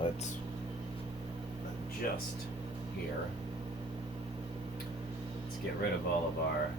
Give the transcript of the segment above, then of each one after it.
let's adjust here. Let's get rid of all of our...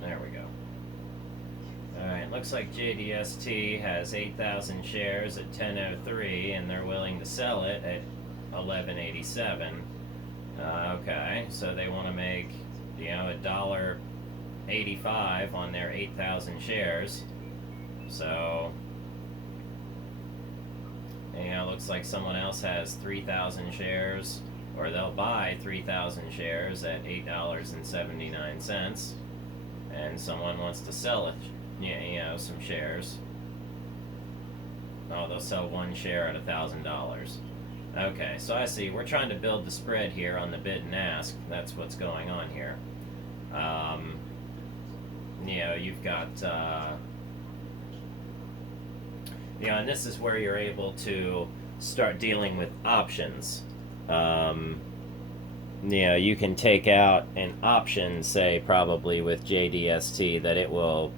There we go. Alright, looks like JDST has 8,000 shares at 10.03, and they're willing to sell it at 11.87. Okay, so they want to make, $1.85 on their 8,000 shares. So, looks like someone else has 3,000 shares, or they'll buy 3,000 shares at $8.79, and someone wants to sell it, some shares. Oh, they'll sell one share at $1,000. Okay, so I see. We're trying to build the spread here on the bid and ask. That's what's going on here. You've got, and this is where you're able to start dealing with options. You can take out an option, say, probably with JDST, that it will,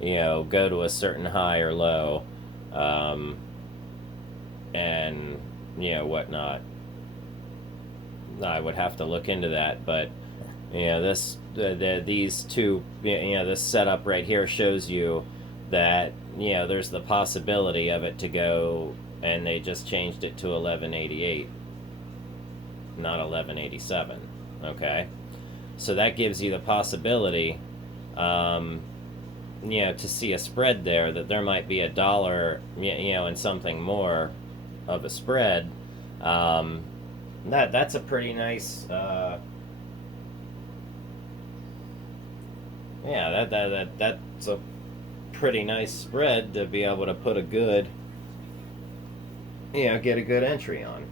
go to a certain high or low, and, whatnot. I would have to look into that, but, these two, this setup right here shows you that, there's the possibility of it to go, and they just changed it to 1188, not 1187. Okay, so that gives you the possibility, to see a spread there, that there might be $1, and something more of a spread. That's a pretty nice. That's a pretty nice spread to be able to put a good, get a good entry on.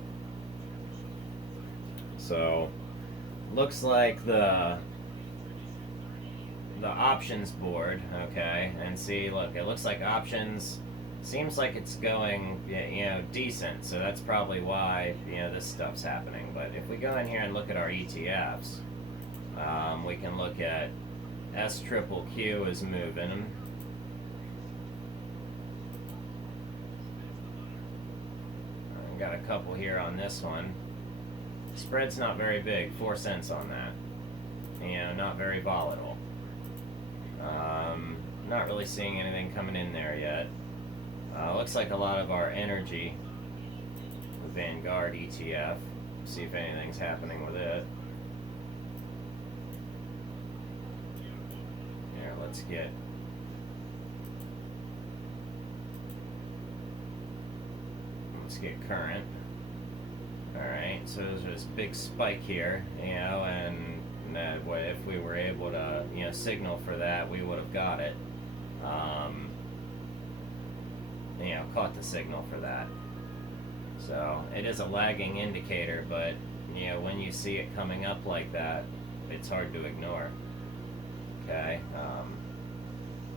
So, looks like the options board, okay, and see, look, it looks like options seems like it's going, decent, so that's probably why, this stuff's happening. But if we go in here and look at our ETFs, we can look at SQQQ is moving. I've got a couple here on this one. Spread's not very big, 4 cents on that. Not very volatile. Not really seeing anything coming in there yet. Looks like a lot of our energy, the Vanguard ETF. See if anything's happening with it. Here, let's get current. Alright, so there's this big spike here, and if we were able to, signal for that, we would have got it. Caught the signal for that. So it is a lagging indicator, but when you see it coming up like that, it's hard to ignore. Okay,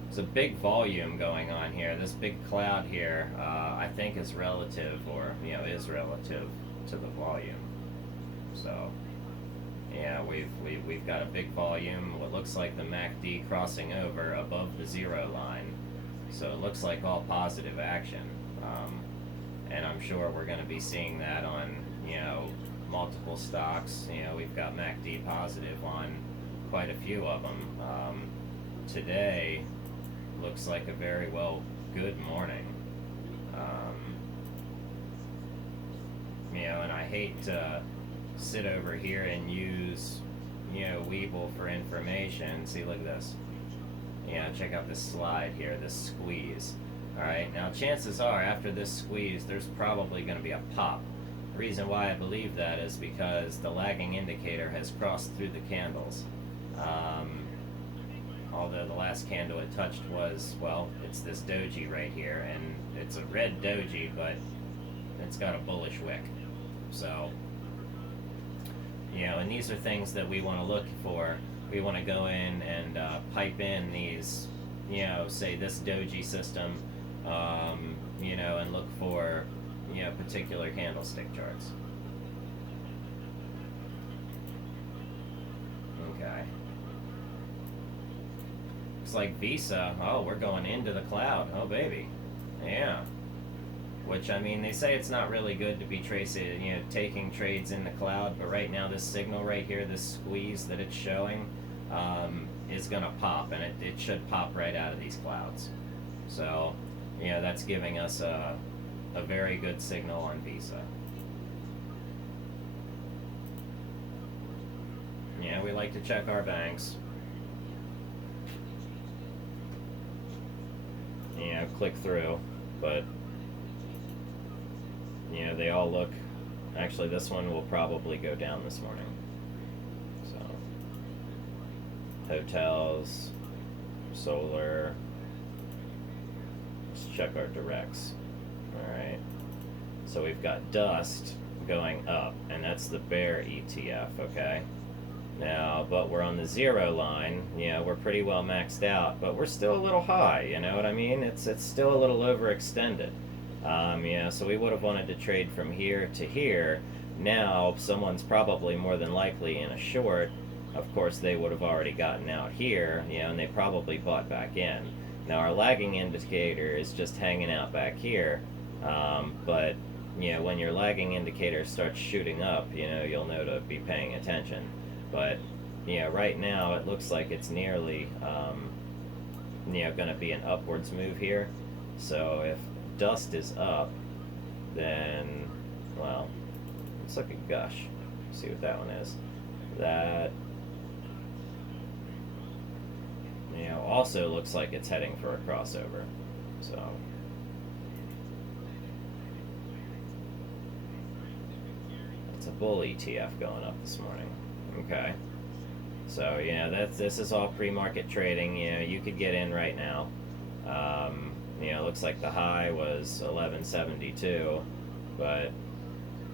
there's a big volume going on here. This big cloud here, I think, is relative, or is relative to the volume. So we've got a big volume. What looks like the MACD crossing over above the 0 line. So it looks like all positive action, and I'm sure we're going to be seeing that on multiple stocks. We've got MACD positive on quite a few of them. Today looks like a very good morning. And I hate to sit over here and use Weeble for information. See, look at this. Check out this slide here, this squeeze. Alright, now chances are after this squeeze there's probably going to be a pop. The reason why I believe that is because the lagging indicator has crossed through the candles. Although the last candle it touched was, well, it's this doji right here, and it's a red doji, but it's got a bullish wick. So, and these are things that we want to look for. We want to go in and pipe in these, say this doji system, and look for, particular candlestick charts. Okay. Looks like Visa. Oh, we're going into the cloud. Oh, baby. Yeah. which, I mean, they say it's not really good to be tracing, taking trades in the cloud, but right now this signal right here, this squeeze that it's showing, is going to pop, and it should pop right out of these clouds. So, that's giving us a very good signal on Visa. We like to check our banks. Click through, but they all look. Actually, this one will probably go down this morning. So, hotels, solar. Let's check our directs. All right. So we've got dust going up, and that's the bear ETF. Okay. Now, but we're on the zero line. We're pretty well maxed out, but we're still a little high. You know what I mean? It's still a little overextended. So we would have wanted to trade from here to here. Now, someone's probably more than likely in a short. Of course, they would have already gotten out here, and they probably bought back in. Now, our lagging indicator is just hanging out back here, but when your lagging indicator starts shooting up, you'll know to be paying attention. But right now it looks like it's nearly going to be an upwards move here. So if dust is up, then, well, let's look at Gush. See what that one is. That also looks like it's heading for a crossover. So it's a bull ETF going up this morning. Okay. So this is all pre-market trading. You could get in right now. Looks like the high was 1172,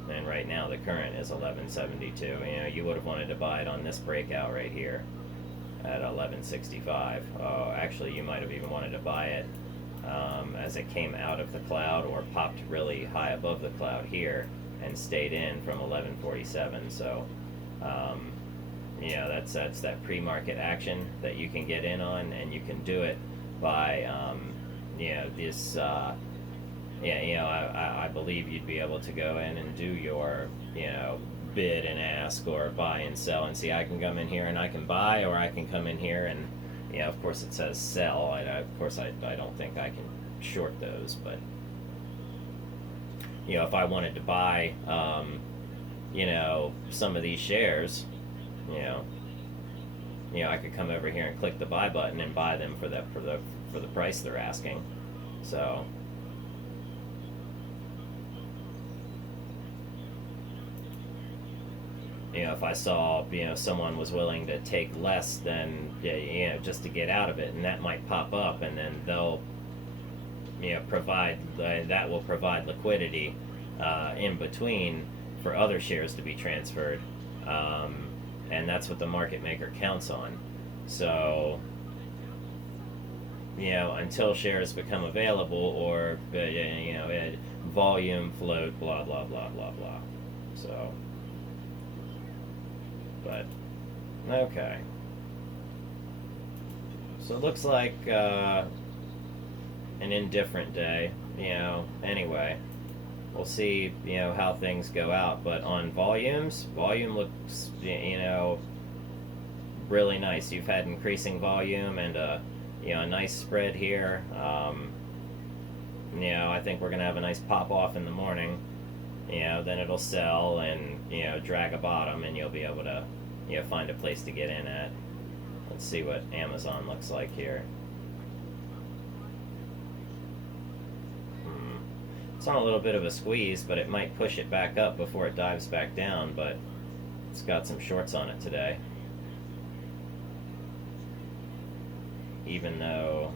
and right now the current is 1172. You would have wanted to buy it on this breakout right here at 1165. Oh, actually, you might have even wanted to buy it as it came out of the cloud or popped really high above the cloud here and stayed in from 1147. So. That's that pre-market action that you can get in on, and you can do it by, this. I believe you'd be able to go in and do your, bid and ask or buy and sell, and see. I can come in here and I can buy, or I can come in here and, of course it says sell. I don't think I can short those, but if I wanted to buy, some of these shares. I could come over here and click the buy button and buy them for the price they're asking. So if I saw someone was willing to take less than just to get out of it, and that might pop up, and then they'll provide that will provide liquidity in between for other shares to be transferred. And that's what the market maker counts on. So, until shares become available, or volume, float, blah blah blah blah blah. So, but okay. So it looks like an indifferent day. Anyway. We'll see, how things go out. But on volume looks, really nice. You've had increasing volume and a nice spread here. I think we're gonna have a nice pop off in the morning. Then it'll sell and drag a bottom, and you'll be able to find a place to get in at. Let's see what Amazon looks like here. It's on a little bit of a squeeze, but it might push it back up before it dives back down, but it's got some shorts on it today. Even though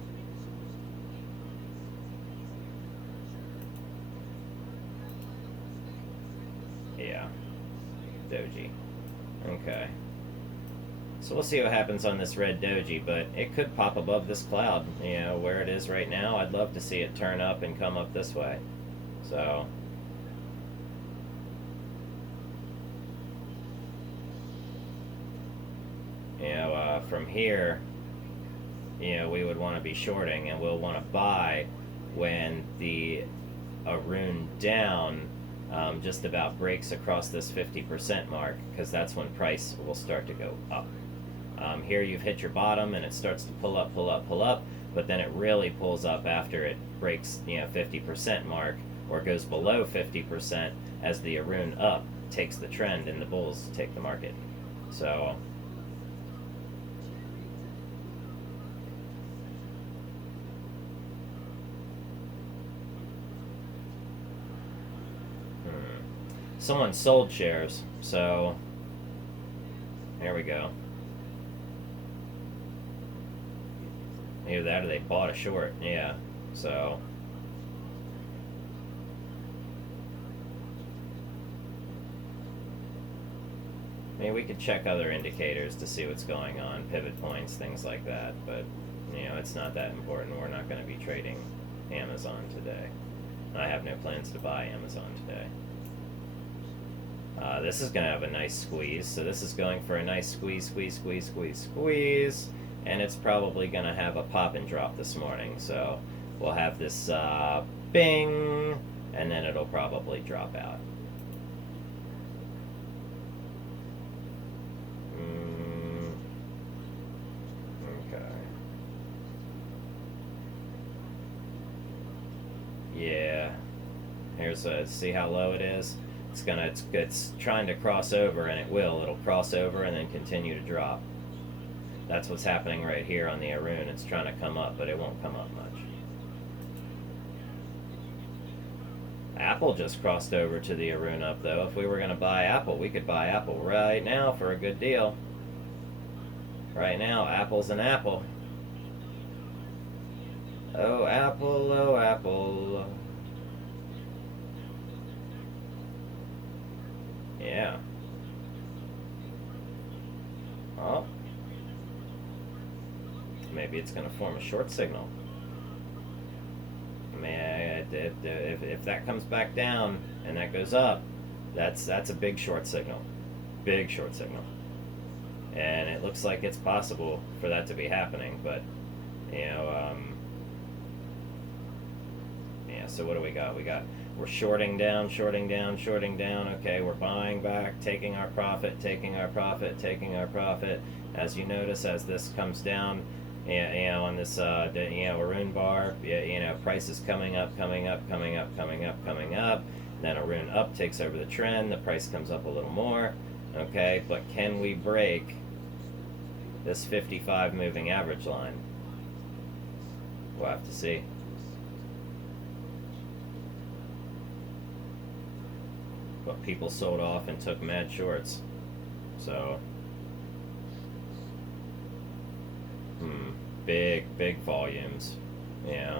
doji. Okay. So we'll see what happens on this red doji, but it could pop above this cloud, where it is right now. I'd love to see it turn up and come up this way. So, from here, we would want to be shorting, and we'll want to buy when the aroon down just about breaks across this 50% mark, because that's when price will start to go up. Here you've hit your bottom and it starts to pull up, pull up, pull up, but then it really pulls up after it breaks 50% mark or goes below 50% as the aroon up takes the trend and the bulls take the market. So someone sold shares, so there we go. Either that or they bought a short, yeah. So I mean, we could check other indicators to see what's going on, pivot points, things like that, but it's not that important. We're not going to be trading Amazon today. I have no plans to buy Amazon today. This is going to have a nice squeeze, so this is going for a nice squeeze, squeeze, squeeze, squeeze, squeeze, and it's probably going to have a pop and drop this morning, so we'll have this bing, and then it'll probably drop out. Okay. Yeah. Here's see how low it is? It's trying to cross over, and it will. It'll cross over and then continue to drop. That's what's happening right here on the aroon. It's trying to come up, but it won't come up much. Apple just crossed over to the aroon up, though. If we were going to buy Apple, we could buy Apple right now for a good deal. Right now, Apple's an apple. Oh, Apple, oh, Apple. Yeah. Oh. Maybe it's going to form a short signal. I mean, if that comes back down and that goes up, that's a big short signal. Big short signal. And it looks like it's possible for that to be happening, but, yeah, so what do we got? We're shorting down, shorting down, shorting down. Okay, we're buying back, taking our profit, taking our profit, taking our profit. As you notice, as this comes down, on this, aroon bar, price is coming up, coming up, coming up, coming up, coming up. Then aroon up takes over the trend. The price comes up a little more. Okay, but can we break this 55 moving average line? We'll have to see. But people sold off and took mad shorts. So, big volumes.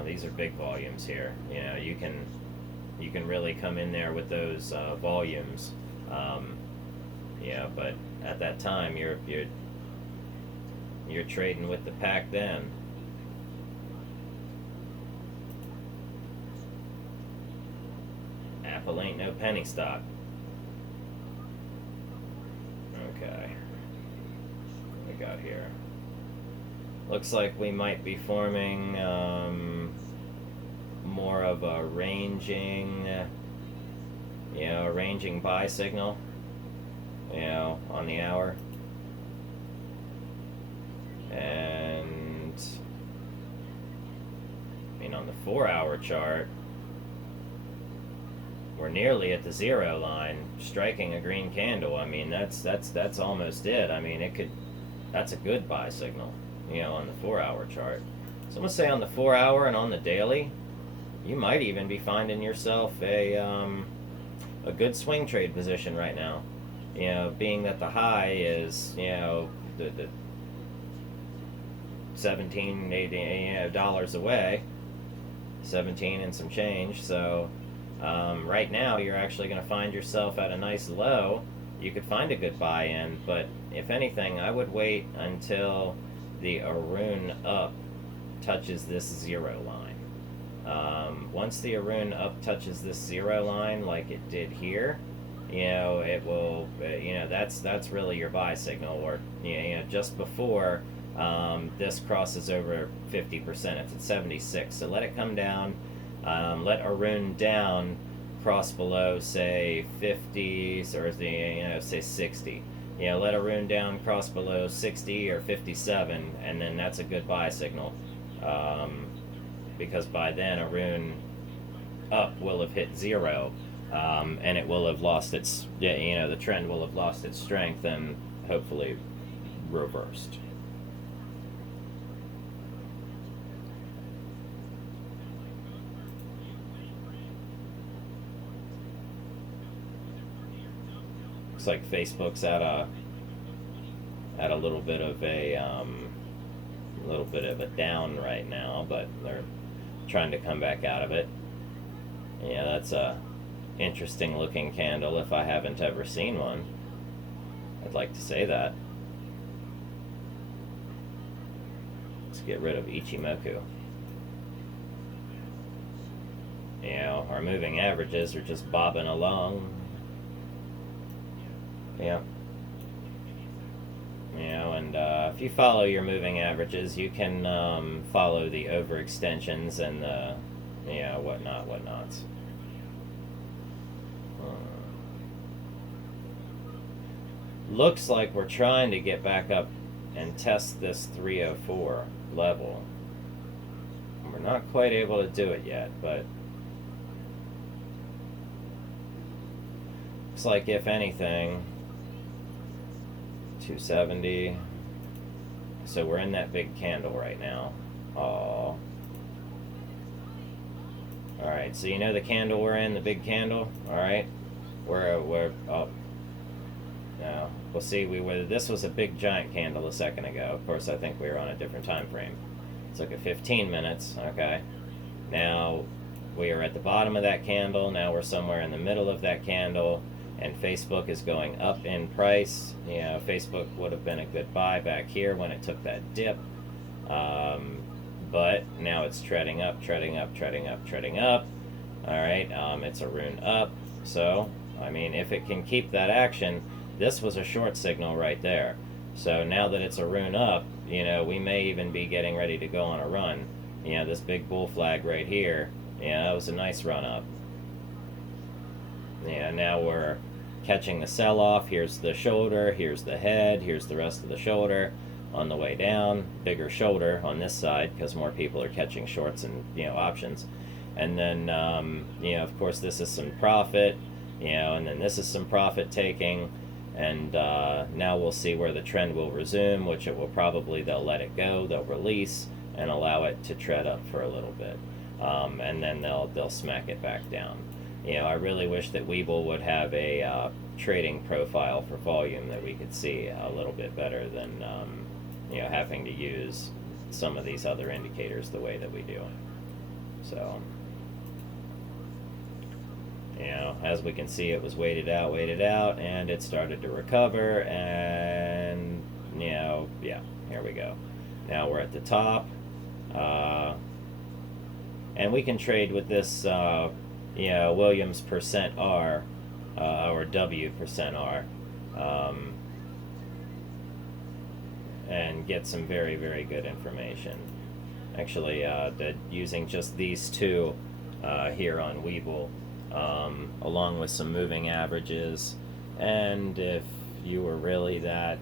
These are big volumes here. You can really come in there with those volumes. But at that time you're trading with the pack then. Apple ain't no penny stock. Okay. What we got here? Looks like we might be forming more of a ranging buy signal, on the hour. And on the 4-hour chart, we're nearly at the 0 line, striking a green candle. I mean, that's almost it. I mean, that's a good buy signal, on the 4-hour chart. So I'm gonna say on the 4-hour and on the daily, you might even be finding yourself a good swing trade position right now. Being that the high is the $17-18 away, 17 and some change. So right now you're actually going to find yourself at a nice low. You could find a good buy in, but if anything, I would wait until the aroon up touches this 0 line. Once the aroon up touches this 0 line, like it did here, it will, that's really your buy signal. Or just before this crosses over 50%, it's at 76. So let it come down. Let aroon down cross below, say 50s, or say 60. Let aroon down cross below 60 or 57, and then that's a good buy signal, um, because by then aroon up will have hit zero, and it will have lost its, the trend will have lost its strength and hopefully reversed. Looks like Facebook's at a little bit of a down right now, but they're trying to come back out of it. Yeah, that's a interesting looking candle if I haven't ever seen one. I'd like to say that. Let's get rid of Ichimoku. Our moving averages are just bobbing along. Yeah. And if you follow your moving averages, you can follow the overextensions and the, whatnots. Looks like we're trying to get back up and test this 304 level. We're not quite able to do it yet, but looks like, if anything, 270. So we're in that big candle right now. Oh. Alright, so the candle we're in, the big candle? Alright. We're oh. No. We'll see, this was a big giant candle a second ago. Of course, I think we were on a different time frame. Let's look at 15 minutes, okay. Now we are at the bottom of that candle. Now we're somewhere in the middle of that candle. And Facebook is going up in price. Facebook would have been a good buy back here when it took that dip. But now it's treading up. Alright, it's aroon up. So, if it can keep that action, this was a short signal right there. So now that it's aroon up, we may even be getting ready to go on a run. This big bull flag right here, that was a nice run up. Now we're catching the sell-off. Here's the shoulder, here's the head, here's the rest of the shoulder on the way down. Bigger shoulder on this side because more people are catching shorts and options. And then of course this is some profit, and then this is some profit taking. And now we'll see where the trend will resume, which it will probably, they'll let it go, they'll release and allow it to tread up for a little bit, and then they'll smack it back down. I really wish that Webull would have a trading profile for volume that we could see a little bit better than having to use some of these other indicators the way that we do. So, as we can see, it was waited out, and it started to recover, and yeah, here we go. Now we're at the top, and we can trade with this Williams percent R, or W percent R, and get some very, very good information. Actually, using just these two here on Webull, along with some moving averages, and if you were really that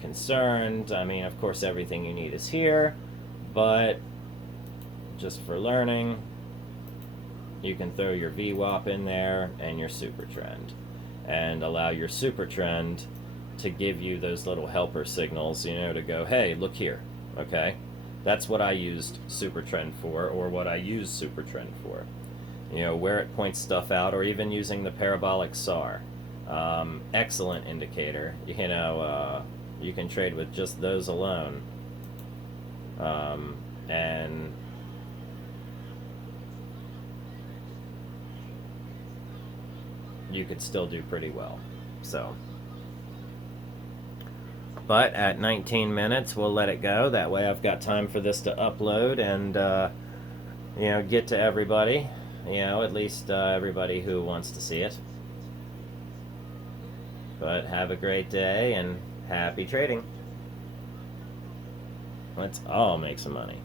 concerned, of course everything you need is here, but just for learning, you can throw your VWAP in there and your super trend, and allow your super trend to give you those little helper signals, to go, hey, look here, okay? That's what I used super trend for, or what I use super trend for. Where it points stuff out, or even using the parabolic SAR. Excellent indicator. You can trade with just those alone. And you could still do pretty well. So, but at 19 minutes, we'll let it go. That way I've got time for this to upload and, get to everybody. At least everybody who wants to see it. But have a great day and happy trading. Let's all make some money.